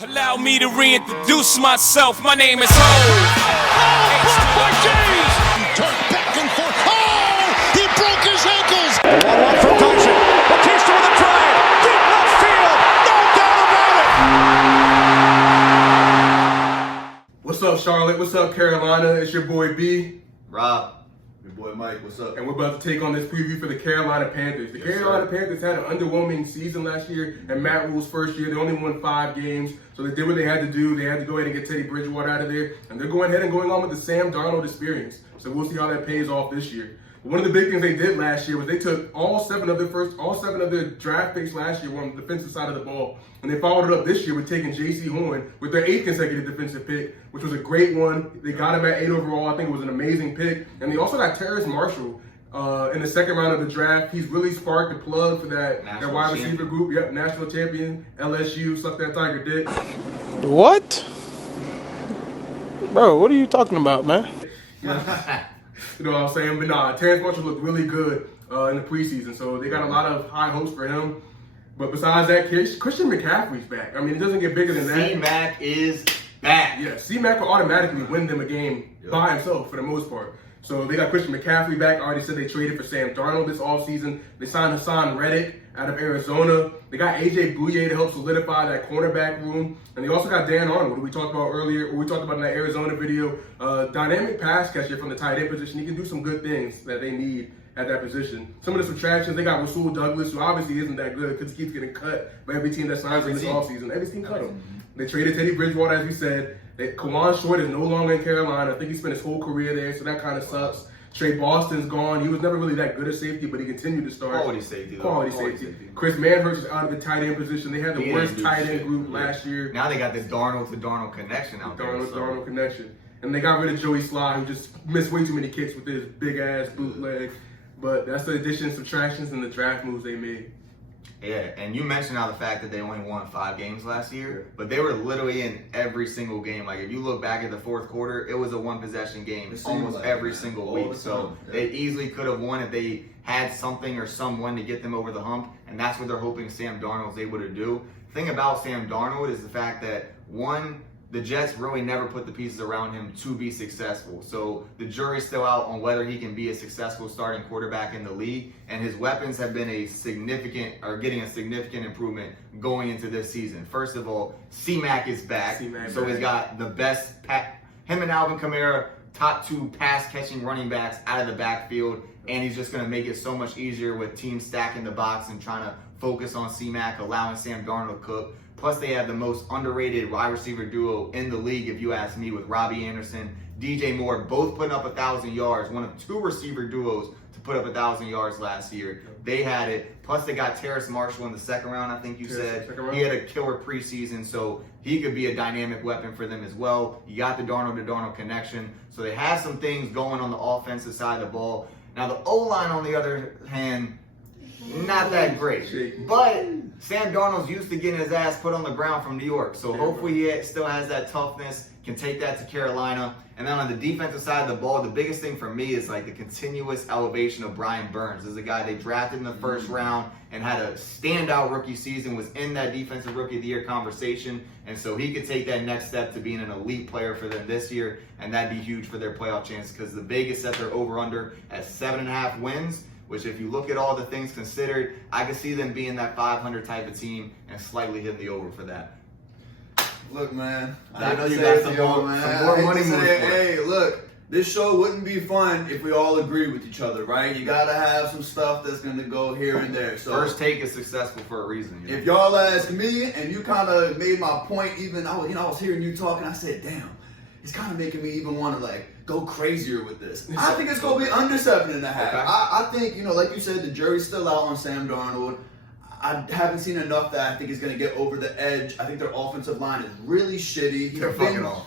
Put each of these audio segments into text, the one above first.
Allow me to reintroduce myself. My name is Ho. Oh, James! Turned back and forth. Oh, he broke his ankles. 1-1 from Dodson. Batista with a drive. Deep left field. No doubt about it. What's up, Charlotte? What's up, Carolina? It's your boy B. Rob. Your boy Mike, what's up? And we're about to take on this preview for the Carolina Panthers. The Carolina Panthers had an underwhelming season last year, and Matt Rule's first year, they only won 5 games. So they did what they had to do. They had to go ahead and get Teddy Bridgewater out of there. And they're going ahead and going on with the Sam Darnold experience. So we'll see how that pays off this year. But one of the big things they did last year was they took all seven of their draft picks last year on the defensive side of the ball. And they followed it up this year with taking J.C. Horn with their 8th consecutive defensive pick, which was a great one. They got him at 8 overall. I think it was an amazing pick. And they also got Terrace Marshall in the second round of the draft. He's really sparked the plug for that wide receiver group. Yep, national champion, LSU, suck that Tiger dick. What? Bro, what are you talking about, man? You know what I'm saying? But nah, Terrace Marshall looked really good in the preseason. So they got a lot of high hopes for him. But besides that, Christian McCaffrey's back. I mean, it doesn't get bigger than that. C-Mac is back. Yeah, C-Mac will automatically win them a game by himself for the most part. So they got Christian McCaffrey back. I already said they traded for Sam Darnold this offseason. They signed Hassan Reddick out of Arizona. They got A.J. Bouye to help solidify that cornerback room. And they also got Dan Arnold, who we talked about earlier, or we talked about in that Arizona video. Dynamic pass catcher from the tight end position. He can do some good things that they need at that position. Some of the subtractions, they got Rasul Douglas, who obviously isn't that good because he keeps getting cut by every team that signs him this offseason. Every team cut him. They traded Teddy Bridgewater, as we said. Kawan Short is no longer in Carolina. I think he spent his whole career there, so that kind of sucks. Trey Boston's gone. He was never really that good at safety, but he continued to start. Quality safety. Quality safety. Chris Manhurst is out of the tight end position. They had the worst tight end group last year. Now they got this Darnold to Darnold connection out there. Darnold connection. And they got rid of Joey Sly, who just missed way too many kicks with his big-ass bootleg. But that's the additions, subtractions, and the draft moves they made. Yeah, and you mentioned now the fact that they only won 5 games last year, but they were literally in every single game. Like, if you look back at the fourth quarter, it was a one-possession game almost every single week. So they easily could have won if they had something or someone to get them over the hump, and that's what they're hoping Sam Darnold's able to do. The thing about Sam Darnold is the fact that, one, the Jets really never put the pieces around him to be successful. So the jury's still out on whether he can be a successful starting quarterback in the league. And his weapons have been getting a significant improvement going into this season. First of all, C-Mac is back. So he's got the best, him and Alvin Kamara, top 2 pass-catching running backs out of the backfield. And he's just going to make it so much easier with teams stacking the box and trying to focus on C-Mac, allowing Sam Darnold to cook. Plus, they have the most underrated wide receiver duo in the league, if you ask me, with Robbie Anderson, DJ Moore, both putting up 1,000 yards. One of 2 receiver duos to put up 1,000 yards last year. They had it. Plus, they got Terrace Marshall in the second round, I think you said. He had a killer preseason, so he could be a dynamic weapon for them as well. You got the Darnold to Darnold connection. So they have some things going on the offensive side of the ball. Now, the O-line, on the other hand, not that great. But Sam Darnold's used to getting his ass put on the ground from New York. So hopefully he still has that toughness, can take that to Carolina. And then on the defensive side of the ball, the biggest thing for me is like the continuous elevation of Brian Burns. This is a guy they drafted in the first round and had a standout rookie season, was in that defensive rookie of the year conversation. And so he could take that next step to being an elite player for them this year. And that'd be huge for their playoff chances because the Vegas set their over-under at 7.5 wins. Which, if you look at all the things considered, I could see them being that 500 type of team and slightly hitting the over for that. Look, man, I know you got some more money moves. Hey, look, this show wouldn't be fun if we all agree with each other, right? You gotta have some stuff that's gonna go here and there. So first take is successful for a reason. If y'all ask me, and you kind of made my point, I was hearing you talking, I said, damn. It's kind of making me even want to go crazier with this. I think it's going to be under 7.5. Okay. I think, like you said, the jury's still out on Sam Darnold. I haven't seen enough that I think he's going to get over the edge. I think their offensive line is really shitty.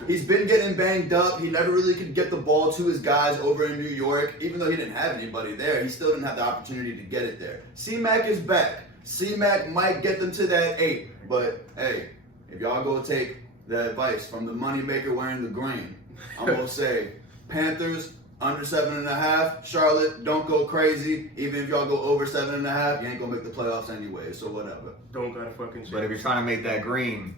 He's been getting banged up. He never really could get the ball to his guys over in New York. Even though he didn't have anybody there, he still didn't have the opportunity to get it there. C-Mac is back. C-Mac might get them to that 8. But, hey, if y'all go take the advice from the moneymaker wearing the green, I'm going to say Panthers under 7.5. Charlotte, don't go crazy. Even if y'all go over 7.5, you ain't going to make the playoffs anyway, so whatever. Don't gotta fucking change. But if you're trying to make that green,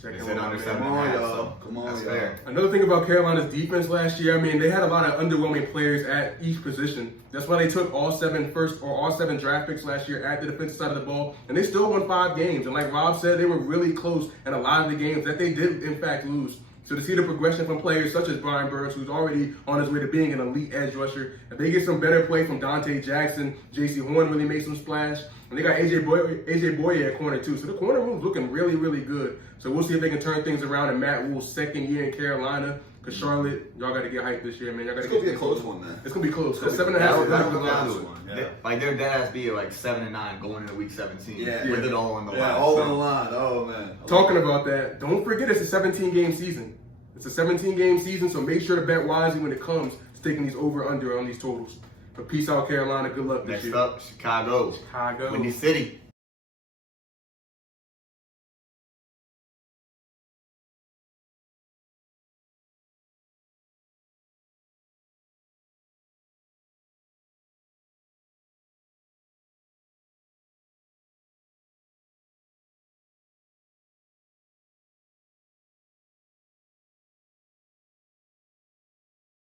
Check They him said out, under man. 7.5. y'all. So Come on, that's y'all. fair. Another thing about Carolina's defense last year, I mean, they had a lot of underwhelming players at each position. That's why they took all seven draft picks last year at the defensive side of the ball, and they still won 5 games. And like Rob said, they were really close in a lot of the games that they did, in fact, lose. So to see the progression from players such as Brian Burns, who's already on his way to being an elite edge rusher, if they get some better play from Dante Jackson, J.C. Horn really made some splash, and they got AJ Boye at corner too. So the corner room's looking really, really good. So we'll see if they can turn things around in Matt Wool's second year in Carolina. Because Charlotte, y'all got to get hyped this year, man. Y'all got to It's going to be a close one, man. It's going to be close. Because 7.5 That'll is come not down good. to it. Yeah. Like their dads be like 7-9 going into week 17 Yeah. with it all on the line. Yeah, all So, on the line. Oh, man. Talking about that, don't forget it's a 17-game season. It's a 17-game season, so make sure to bet wisely when it comes to taking these over-under on these totals. But peace out, Carolina. Good luck this Next year. up, Chicago. Chicago. Windy City.